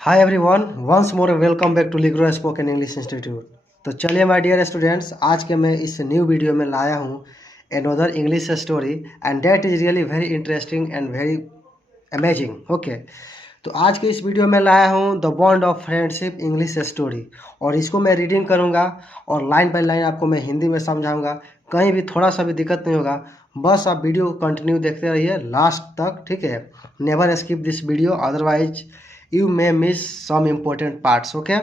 Hi everyone, once more welcome back to Ligro spoken English institute. तो चलिए my dear students, आज के मैं इस न्यू वीडियो में लाया हूँ another English story and that is really very interesting and very amazing. Okay, तो आज के इस वीडियो में लाया हूँ the bond of friendship English story, और इसको मैं रीडिंग करूँगा और लाइन बाय लाइन आपको मैं हिंदी में समझाऊँगा। कहीं भी थोड़ा सा भी दिक्कत नहीं होगा, बस आप वीडियो को कंटिन्यू देखते रहिए लास्ट तक, ठीक है। Never skip this video, otherwise you may miss some important parts. Okay,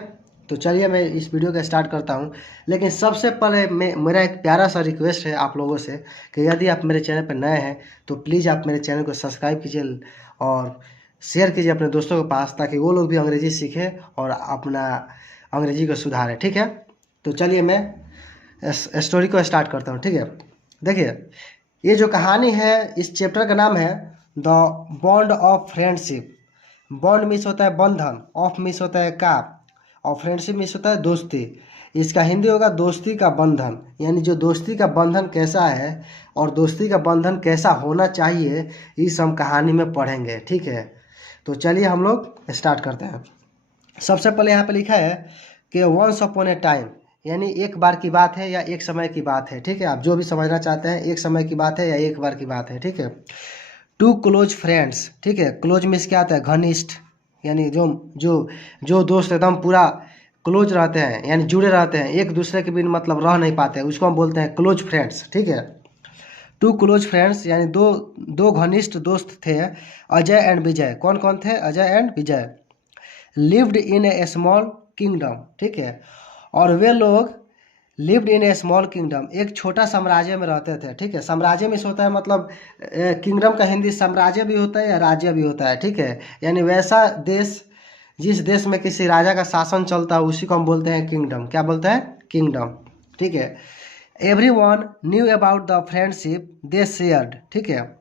तो चलिए मैं इस वीडियो का स्टार्ट करता हूँ। लेकिन सबसे पहले मेरा एक प्यारा सा रिक्वेस्ट है आप लोगों से कि यदि आप मेरे चैनल पर नए हैं तो प्लीज़ आप मेरे चैनल को सब्सक्राइब कीजिए और शेयर कीजिए अपने दोस्तों के पास, ताकि वो लोग भी अंग्रेजी सीखें और अपना अंग्रेजी को सुधारें। ठीक है, तो चलिए मैं स्टोरी को स्टार्ट करता हूँ। ठीक है, देखिए ये जो कहानी है इस चैप्टर का नाम है the bond of friendship. Bond miss होता है बंधन, ऑफ मिस होता है का, और फ्रेंडशिप मिस होता है दोस्ती। इसका हिंदी होगा दोस्ती का बंधन, यानी जो दोस्ती का बंधन कैसा है और दोस्ती का बंधन कैसा होना चाहिए, इस हम कहानी में पढ़ेंगे। ठीक है, तो चलिए हम लोग स्टार्ट करते हैं। सबसे पहले यहाँ पे लिखा है कि वंस अपॉन ए टाइम, यानी एक बार की बात है या एक समय की बात है। ठीक है, आप जो भी समझना चाहते हैं, एक समय की बात है या एक बार की बात है। ठीक है, टू क्लोज फ्रेंड्स। ठीक है, क्लोज मीन्स क्या आता है? घनिष्ठ, यानी जो जो जो दोस्त एकदम पूरा क्लोज रहते हैं, यानी जुड़े रहते हैं, एक दूसरे के बिन मतलब रह नहीं पाते, उसको हम बोलते हैं क्लोज फ्रेंड्स। ठीक है, टू क्लोज फ्रेंड्स यानी दो दो घनिष्ठ दोस्त थे, अजय एंड विजय। कौन कौन थे? Ajay and Vijay. Lived in A small kingdom. ठीक है, और वे लोग lived in A small kingdom, एक छोटा साम्राज्य में रहते थे। ठीक है, साम्राज्य में होता है मतलब किंगडम का हिंदी साम्राज्य भी होता है या राज्य भी होता है। ठीक है, यानी वैसा देश जिस देश में किसी राजा का शासन चलता है उसी को हम बोलते हैं किंगडम। क्या बोलते हैं? किंगडम। ठीक है, every one knew about the friendship they shared. ठीक है,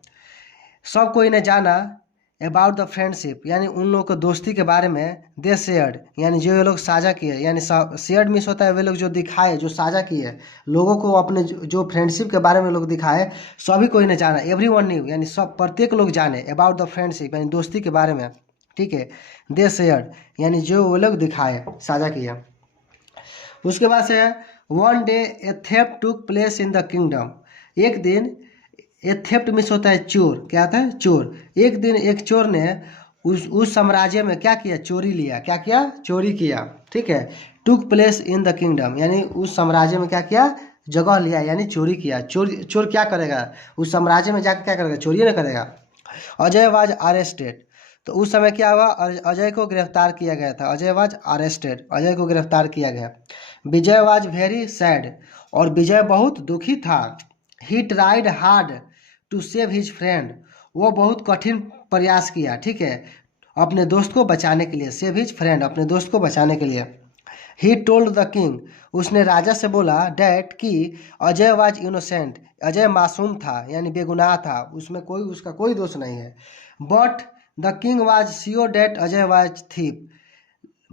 सब कोई ने जाना अबाउट द फ्रेंडशिप, यानी उन लोगों को दोस्ती के बारे में। दे शेयर्ड यानी जो ये लोग साझा किए, यानी शेयर्ड मिस होता है वे लोग जो दिखाए, जो साझा किए लोगों को अपने जो फ्रेंडशिप के बारे में लोग दिखाए, सभी कोई ने जाना। एवरी वन न्यू यानी सब प्रत्येक लोग जाने अबाउट द फ्रेंडशिप यानी दोस्ती के बारे में। ठीक है, दे शेयर्ड यानी जो वो लोग दिखाए, साझा किया। उसके बाद से one day A theft took place in the kingdom. एक दिन, ए थेफ्ट मिस होता है चोर। क्या होता है? चोर। एक दिन एक चोर ने उस साम्राज्य में क्या किया? चोरी लिया। क्या किया? चोरी किया। ठीक है, took place in the kingdom यानी उस साम्राज्य में क्या किया? जगह लिया, यानी चोरी किया। चोर क्या करेगा? उस साम्राज्य में जाकर क्या करेगा? चोरी ना करेगा। अजय वाज अरेस्टेड, तो उस समय क्या हुआ? अजय को गिरफ्तार किया गया था। अजय वाज अरेस्टेड, अजय को गिरफ्तार किया गया। विजय वाज वेरी सैड, और विजय बहुत दुखी था। He tried hard to save his friend, वो बहुत कठिन प्रयास किया। ठीक है, अपने दोस्त को बचाने के लिए। सेव हिज फ्रेंड, अपने दोस्त को बचाने के लिए। ही टोल्ड द किंग, उसने राजा से बोला डैट कि अजय वाज इनोसेंट, अजय मासूम था यानी बेगुनाह था, उसमें उसका कोई दोष नहीं है। But the king was sure that Ajay was thief,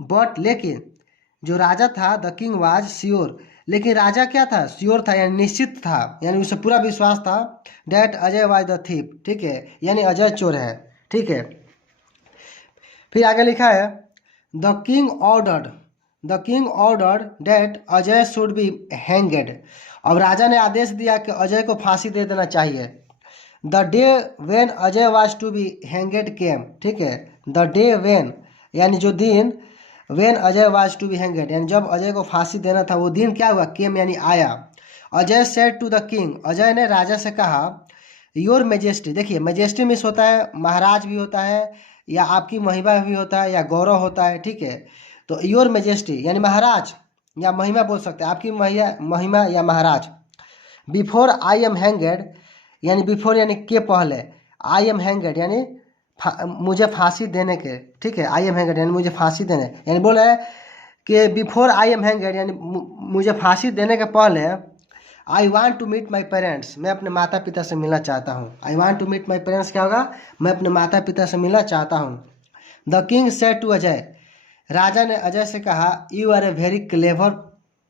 but लेकिन जो राजा था, द किंग वाज श्योर, लेकिन राजा क्या था? श्योर था यानी निश्चित था, यानी उसे पूरा विश्वास था that Ajay was the thief. ठीक है, यानी अजय चोर है। ठीक है, फिर आगे लिखा है the king ordered that Ajay should be hanged. अब राजा ने आदेश दिया कि अजय को फांसी दे देना चाहिए। The day when Ajay was to be hanged came. ठीक है, द डे वेन यानी जो दिन, when Ajay was to be hanged यानी जब अजय को फांसी देना था वो दिन क्या हुआ? केम यानी आया। Ajay said to the king, Ajay ने राजा से कहा योर मेजेस्टी। देखिए मेजेस्टी मिस होता है महाराज भी होता है, या आपकी महिमा भी होता है, या गौरव होता है। ठीक है, तो योर मेजेस्टी यानी महाराज या महिमा बोल सकते हैं, आपकी महिमा या महाराज। बिफोर आई एम हैंगेड यानी बिफोर यानी के पहले, आई एम हैंगेड यानी मुझे फांसी देने के। ठीक है, आई एम हैंगेड यानी मुझे फांसी देने, यानी बोला है कि बिफोर आई एम हैंगेड यानी मुझे फांसी देने के पहले I want to meet my parents, मैं अपने माता पिता से मिलना चाहता हूँ। I want to meet my parents क्या होगा? मैं अपने माता पिता से मिलना चाहता हूँ। The king said to Ajay, राजा ने अजय से कहा you are a very clever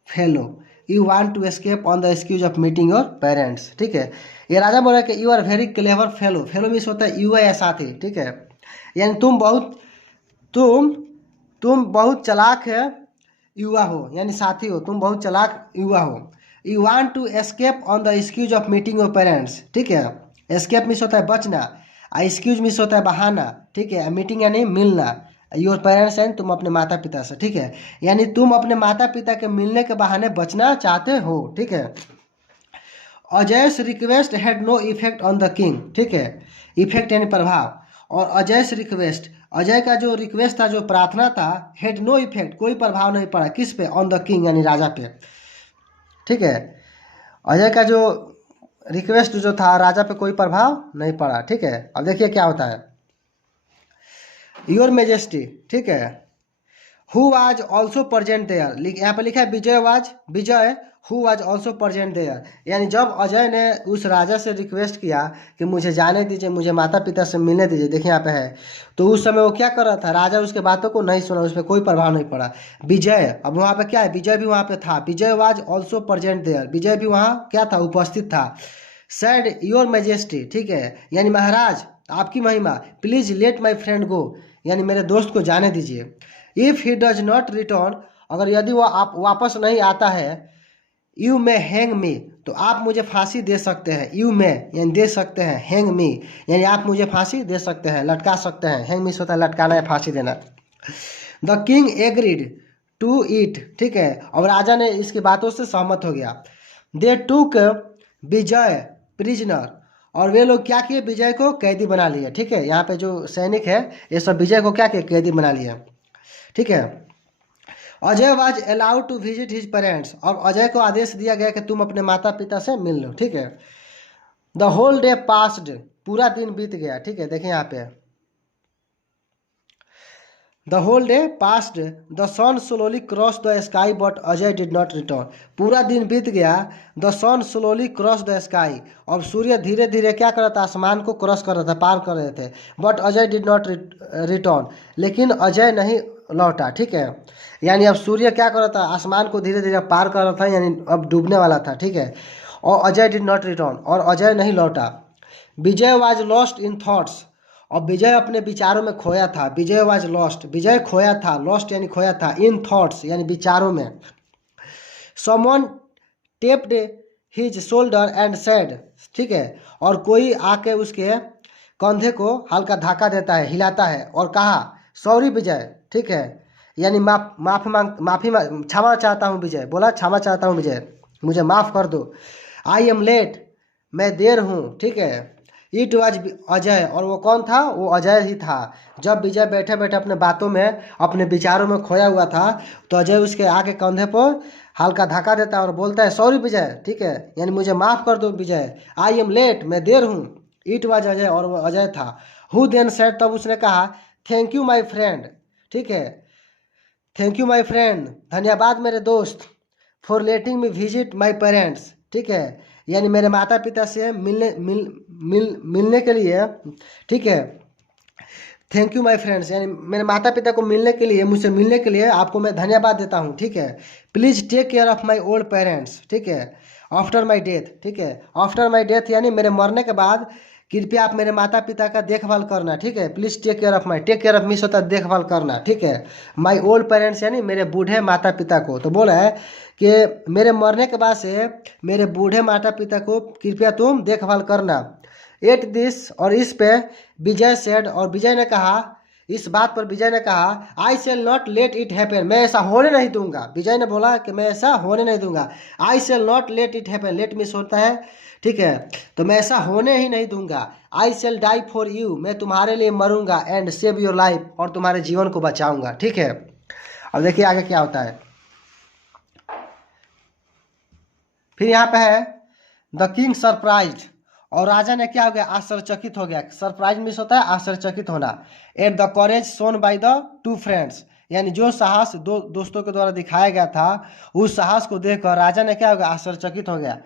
fellow, you want to escape on the excuse of meeting your parents. ठीक है, ये राजा बोला कि you are very clever fellow, fellow means होता है यू या साथी। ठीक है, यानी तुम तुम बहुत चालाक है युवा हो, यानी साथी हो, तुम बहुत चालाक युवा हो। You want to escape on the excuse of meeting your parents, ठीक है। एस्केप मिस होता है बचना, एक्सक्यूज मिस होता है बहाना, ठीक है। मीटिंग यानी मिलना, योर पेरेंट्स एंड तुम अपने माता पिता से, ठीक है। यानी तुम अपने माता पिता के मिलने के बहाने बचना चाहते हो, ठीक है। Ajay's request had no effect on the king, ठीक है। इफेक्ट यानी प्रभाव, और अजयस रिक्वेस्ट, अजय का जो रिक्वेस्ट था, जो प्रार्थना था, हैड नो इफेक्ट, कोई प्रभाव नहीं पड़ा, किस पे? ऑन द किंग यानी राजा पे, ठीक है। अजय का जो रिक्वेस्ट जो था राजा पे कोई प्रभाव नहीं पड़ा, ठीक है। अब देखिए क्या होता है, योर मेजेस्टी, ठीक है। Who was also present there, यहाँ पे लिखा है Vijay was, Vijay who was also present there, यानी जब अजय ने उस राजा से रिक्वेस्ट किया कि मुझे जाने दीजिए, मुझे माता पिता से मिलने दीजिए, देखिए यहाँ पे है, तो उस समय वो क्या कर रहा था, राजा उसके बातों को नहीं सुना, उस पर कोई प्रभाव नहीं पड़ा। विजय, अब वहाँ पे क्या है, विजय भी वहाँ पे था, विजय वाज ऑल्सो प्रेजेंट देयर, विजय भी वहाँ क्या था, उपस्थित था। सैड योर मेजेस्टी, ठीक है, यानी महाराज आपकी महिमा, प्लीज लेट माई फ्रेंड गो, यानी मेरे दोस्त को जाने दीजिए। If he does not return, अगर यदि वो आप वापस नहीं आता है, यू मे हैंग मी, तो आप मुझे फांसी दे सकते हैं। यू मे यानी दे सकते हैं, हैंग मी यानी आप मुझे फांसी दे सकते हैं, लटका सकते हैं। हैंग मी होता है लटकाना या फांसी देना। The king agreed to it, ठीक है, और राजा ने इसकी बातों से सहमत हो गया। दे टूक विजय प्रिजनर, और वे लोग क्या किए, विजय को कैदी बना लिए, ठीक है। यहाँ पे जो सैनिक है ये सब विजय को क्या किए, कैदी बना लिए, ठीक है। Ajay was allowed to visit his parents, और अजय को आदेश दिया गया कि तुम अपने माता पिता से मिल लो, ठीक है। द होल डे पास्ड, पूरा दिन बीत गया, ठीक है। देखिए यहाँ पे the whole day passed, the sun slowly cross the sky but Ajay did not return, पूरा दिन बीत गया, the sun slowly cross the sky, और सूर्य धीरे धीरे क्या कर रहा था, आसमान को क्रॉस कर रहा था, पार कर रहे थे। But Ajay did not return, लेकिन अजय नहीं लौटा, ठीक है। यानी अब सूर्य क्या कर रहा था, आसमान को धीरे धीरे पार कर रहा था, यानी अब डूबने वाला था, ठीक है। और अजय डिड नॉट रिटर्न, और अजय नहीं लौटा। विजय वाज लॉस्ट इन थॉट्स, और विजय अपने विचारों में खोया था। विजय वाज लॉस्ट, विजय खोया था, लॉस्ट यानी खोया था, इन थॉट्स यानी विचारों में। Someone taped his shoulder and said, ठीक है, और कोई आके उसके कंधे को हल्का धक्का देता है, हिलाता है, और कहा सॉरी विजय, ठीक है, यानी क्षमा चाहता हूँ विजय, बोला क्षमा चाहता हूँ विजय, मुझे माफ़ कर दो। आई एम लेट, मैं देर हूँ, ठीक है। इट वाज अजय, और वो कौन था, वो अजय ही था। जब विजय बैठे बैठे अपने बातों में, अपने विचारों में खोया हुआ था, तो अजय उसके आगे कंधे पर हल्का धक्का देता है और बोलता है सॉरी विजय, ठीक है, यानी मुझे माफ़ कर दो विजय। आई एम लेट, मैं देर हूँ। इट वाज अजय, और वो अजय था। हु देन सेड, तब उसने कहा थैंक यू माई फ्रेंड, ठीक है, थैंक यू माई फ्रेंड, धन्यवाद मेरे दोस्त, for letting me visit my parents, ठीक है, यानी मेरे माता पिता से मिलने के लिए, ठीक है। थैंक यू माय फ्रेंड्स, यानी मेरे माता पिता को मिलने के लिए, मुझसे मिलने के लिए आपको मैं धन्यवाद देता हूँ, ठीक है। Please take care of my old parents, ठीक है, आफ्टर माय डेथ, ठीक है। आफ्टर माय डेथ यानी मेरे मरने के बाद कृपया आप मेरे माता पिता का देखभाल करना, ठीक है। Please take care of my, take care of means होता है देखभाल करना, ठीक है। माय ओल्ड पेरेंट्स यानी मेरे बूढ़े माता पिता को, तो बोला है कि मेरे मरने के बाद से मेरे बूढ़े माता पिता को कृपया तुम देखभाल करना। एट दिस, और इस पे विजय सेड, और विजय ने कहा, इस बात पर विजय ने कहा आई shall not let it happen, मैं ऐसा होने नहीं दूंगा। विजय ने बोला कि मैं ऐसा होने नहीं दूंगा। I shall not let it happen, let means होता है, ठीक है, तो मैं ऐसा होने ही नहीं दूंगा। I shall die for you, मैं तुम्हारे लिए मरूंगा, एंड सेव योर लाइफ, और तुम्हारे जीवन को बचाऊंगा, ठीक है। अब देखिए आगे क्या होता है। फिर यहाँ पे है द किंग सरप्राइज्ड, और राजा ने क्या हो गया, आश्चर्यचकित हो गया। सरप्राइज मिस होता है आश्चर्यचकित होना। At the courage shown by the two friends, यानी जो साहस दो दोस्तों के द्वारा दिखाया गया था, उस साहस को देखकर राजा ने क्या हो गया, आश्चर्यचकित हो गया।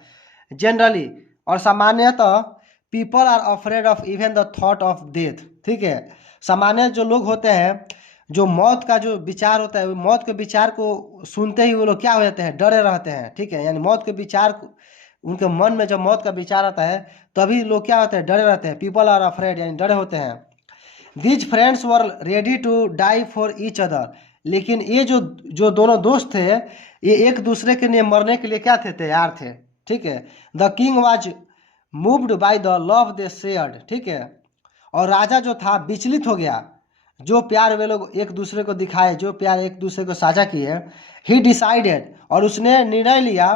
जनरली, और सामान्यतः, people are afraid of even the thought of death, ठीक है। सामान्य जो लोग होते हैं, जो मौत का जो विचार होता है, मौत के विचार को सुनते ही वो लोग क्या हो जाते हैं, डरे रहते हैं, ठीक है। यानी मौत के विचार, उनके मन में जब मौत का विचार आता है तभी लोग क्या होते हैं, डरे रहते हैं। पीपल आर अफ्रेड यानी डरे होते हैं। These friends were ready to die for each other. लेकिन ये जो जो दोनों दोस्त थे ये एक दूसरे के लिए मरने के लिए क्या थे, तैयार थे। ठीक है। The king was moved by the love they shared. ठीक है। और राजा जो था विचलित हो गया, जो प्यार वे लोग एक दूसरे को दिखाए, जो प्यार एक दूसरे को साझा किए। ही डिसाइडेड, और उसने निर्णय लिया,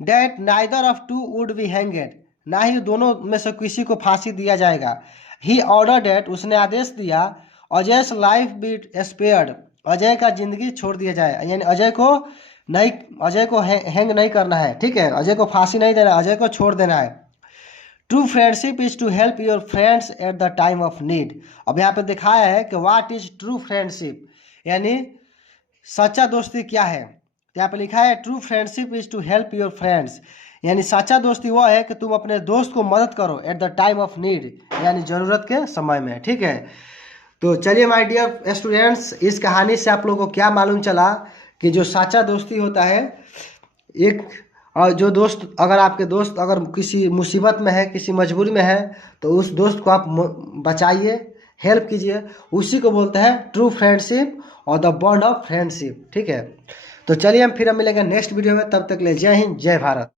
that neither of two would be hanged, ना ही दोनों में से किसी को फांसी दिया जाएगा। ही ऑर्डर डेट, उसने आदेश दिया, अजयस लाइफ बी स्पेयर्ड, अजय का जिंदगी छोड़ दिया जाए, यानी अजय को हैंग नहीं करना है। ठीक है। अजय को फांसी नहीं देना, अजय को छोड़ देना है। True friendship is to help your friends at the time of need. अब यहाँ पे दिखाया है कि व्हाट इज ट्रू फ्रेंडशिप, यानी सच्चा दोस्ती क्या है। तो यहाँ पे लिखा है true friendship is to help your friends, यानी सच्चा दोस्ती वो है कि तुम अपने दोस्त को मदद करो eight the time of need, यानी ज़रूरत के समय में। ठीक है। तो चलिए माय डियर स्टूडेंट्स, इस कहानी से आप लोगों को क्या मालूम चला कि जो सच्चा दोस्ती होता है, एक और जो दोस्त, अगर आपके दोस्त अगर किसी मुसीबत में है, किसी मजबूरी में है, तो उस दोस्त को आप बचाइए, हेल्प कीजिए, उसी को बोलते हैं ट्रू फ्रेंडशिप और द बॉन्ड ऑफ फ्रेंडशिप। ठीक है। तो चलिए हम फिर मिलेंगे नेक्स्ट वीडियो में, तब तक ले जय हिंद, जय भारत।